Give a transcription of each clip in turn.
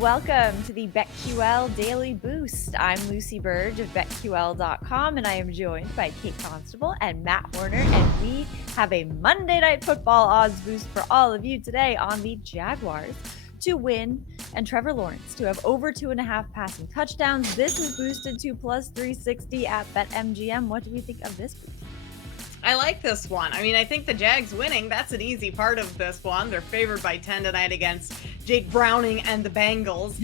Welcome to the BetQL Daily Boost. I'm Lucy Burge of BetQL.com, and I am joined by Kate Constable and Matt Horner, and we have a Monday Night Football odds boost for all of you today on the Jaguars to win and Trevor Lawrence to have over 2.5 passing touchdowns. This is boosted to plus 360 at BetMGM. What do we think of this boost? I like this one. I mean, I think the Jags winning, that's an easy part of this one. They're favored by 10 tonight against Jake Browning and the Bengals.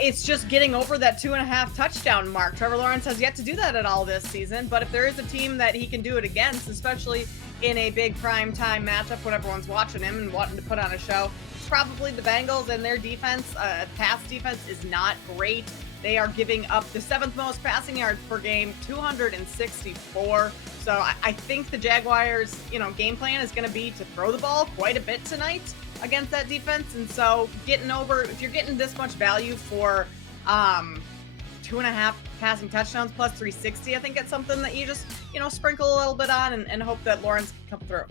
It's just getting over that 2.5 touchdown mark. Trevor Lawrence has yet to do that at all this season, but if there is a team that he can do it against, especially in a big prime time matchup when everyone's watching him and wanting to put on a show, it's probably the Bengals, and their defense, pass defense is not great. They are giving up the 7th most passing yards per game, 264. So I think the Jaguars, game plan is going to be to throw the ball quite a bit tonight against that defense. And so if you're getting this much value for 2.5 passing touchdowns plus 360, I think it's something that you just, sprinkle a little bit on and hope that Lawrence can come through.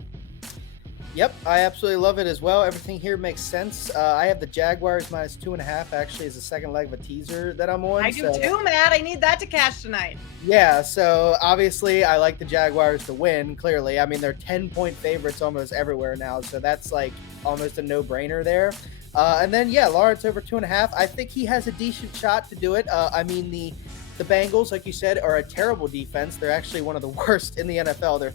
Yep, I absolutely love it as well. Everything here makes sense. I have the Jaguars minus 2.5 actually as a second leg of a teaser that I'm on. I do too, Matt. I need that to cash tonight. Yeah, so obviously I like the Jaguars to win, clearly. I mean, they're 10-point favorites almost everywhere now, so that's like almost a no-brainer there. And then, Lawrence over 2.5. I think he has a decent shot to do it. The Bengals, like you said, are a terrible defense. They're actually one of the worst in the NFL. They're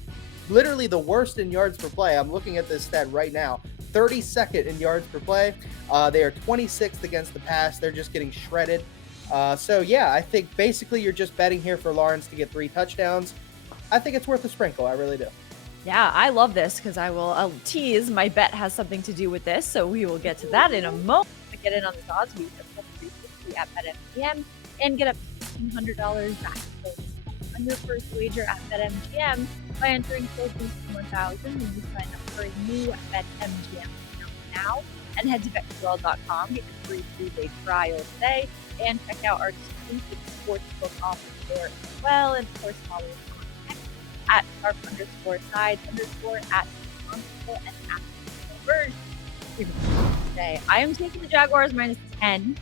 literally the worst in yards per play. I'm looking at this stat right now. 32nd in yards per play. They are 26th against the pass. They're just getting shredded. I think basically you're just betting here for Lawrence to get 3 touchdowns. I think it's worth a sprinkle. I really do. Yeah, I love this because I'll tease my bet has something to do with this, so we will get to that in a moment. To get in on the odds boost at plus 360 at BetMGM and get up to $1,500 back. So on your first wager at BetMGM by entering code BOOST1000 when you sign up for a new BetMGM account now, and head to BetQL.com, get your free 3-day trial today, and check out our exclusive sportsbook offer there as well. And of course, follow us on X at @sharp_side_ at Constable and at Bird. Today, I am taking the Jaguars minus 10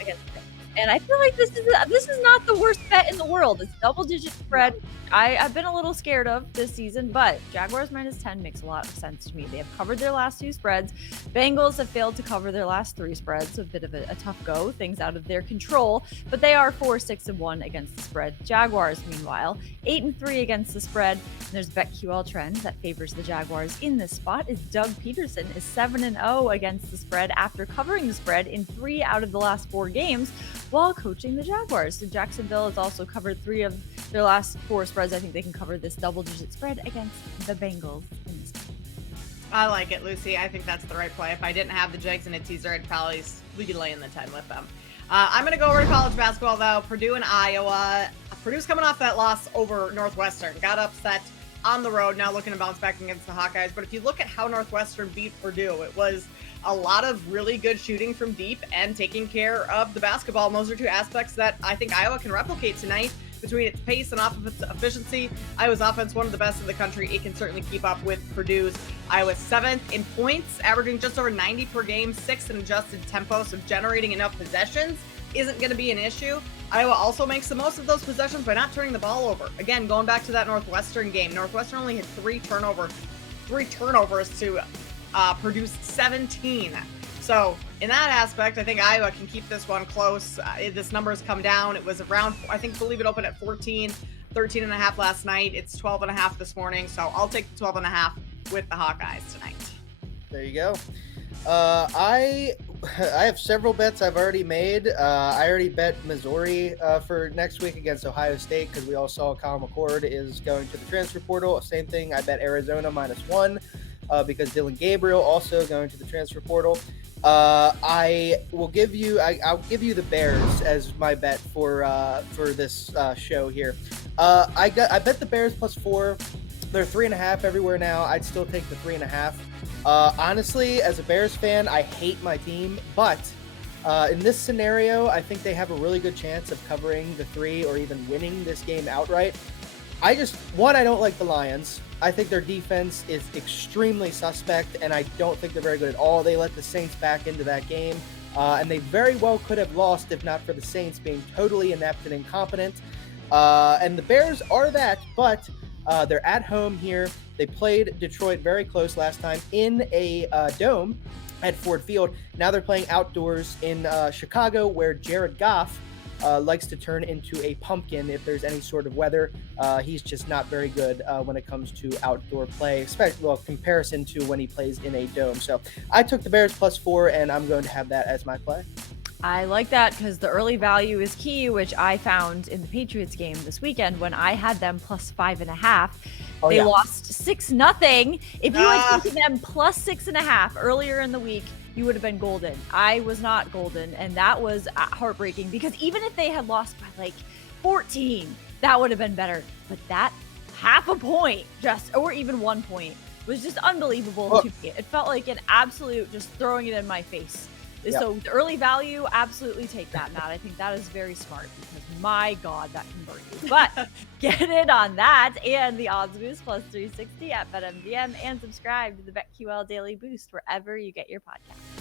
against the Bengals. And I feel like this is not the worst bet in the world. It's double-digit spread. I've been a little scared of this season, but Jaguars minus 10 makes a lot of sense to me. They have covered their last 2 spreads. Bengals have failed to cover their last 3 spreads, so a bit of a tough go. Things out of their control, but they are 4-6-1 against the spread. Jaguars, meanwhile, 8-3 against the spread. And there's BetQL trend that favors the Jaguars in this spot. Is Doug Peterson is 7-0 against the spread after covering the spread in 3 out of the last 4 games while coaching the Jaguars. So Jacksonville has also covered 3 of their last 4 spreads. I think they can cover this double-digit spread against the Bengals in this game. I like it, Lucy. I think that's the right play. If I didn't have the Jags in a teaser, I'd probably be laying the 10 with them. I'm going to go over to college basketball, though. Purdue and Iowa. Purdue's coming off that loss over Northwestern. Got upset on the road, now looking to bounce back against the Hawkeyes. But if you look at how Northwestern beat Purdue, it was a lot of really good shooting from deep and taking care of the basketball. And those are 2 aspects that I think Iowa can replicate tonight. Between its pace and offensive efficiency, Iowa's offense, one of the best in the country. It can certainly keep up with Purdue's. Iowa's 7th in points, averaging just over 90 per game, 6th in adjusted tempo, so generating enough possessions isn't going to be an issue. Iowa also makes the most of those possessions by not turning the ball over. Again, going back to that Northwestern game, Northwestern only had 3 turnovers to Purdue's 17. So in that aspect, I think Iowa can keep this one close. This number has come down. It was around, believe it opened at 13.5 last night. It's 12.5 this morning. So I'll take the 12.5 with the Hawkeyes tonight. There you go. I have several bets I've already made. I already bet Missouri for next week against Ohio State because we all saw Kyle McCord is going to the transfer portal. Same thing, I bet Arizona -1 because Dylan Gabriel also going to the transfer portal. I'll give you the Bears as my bet for this show here. I bet the Bears +4. They're 3.5 everywhere now. I'd still take the 3.5. Honestly, as a Bears fan, I hate my team, but in this scenario, I think they have a really good chance of covering the 3 or even winning this game outright. I don't like the Lions. I think their defense is extremely suspect, and I don't think they're very good at all. They let the Saints back into that game. and they very well could have lost if not for the Saints being totally inept and incompetent. And the Bears are that, but they're at home here. They played Detroit very close last time in a dome at Ford Field. Now they're playing outdoors in Chicago, where Jared Goff likes to turn into a pumpkin if there's any sort of weather. He's just not very good when it comes to outdoor play, especially comparison to when he plays in a dome. So I took the Bears +4, and I'm going to have that as my play. I like that because the early value is key, which I found in the Patriots game this weekend when I had them +5.5. They lost 6-0. If you had taken them +6.5 earlier in the week, you would have been golden. I was not golden, and that was heartbreaking because even if they had lost by like 14, that would have been better. But that half a point, or even 1 point, was just unbelievable to me. It felt like an absolute just throwing it in my face. Yep. So the early value, absolutely take that, Matt. I think that is very smart because my God, that can burn you. But get in on that and the odds boost +360 at BetMGM, and subscribe to the BetQL Daily Boost wherever you get your podcast.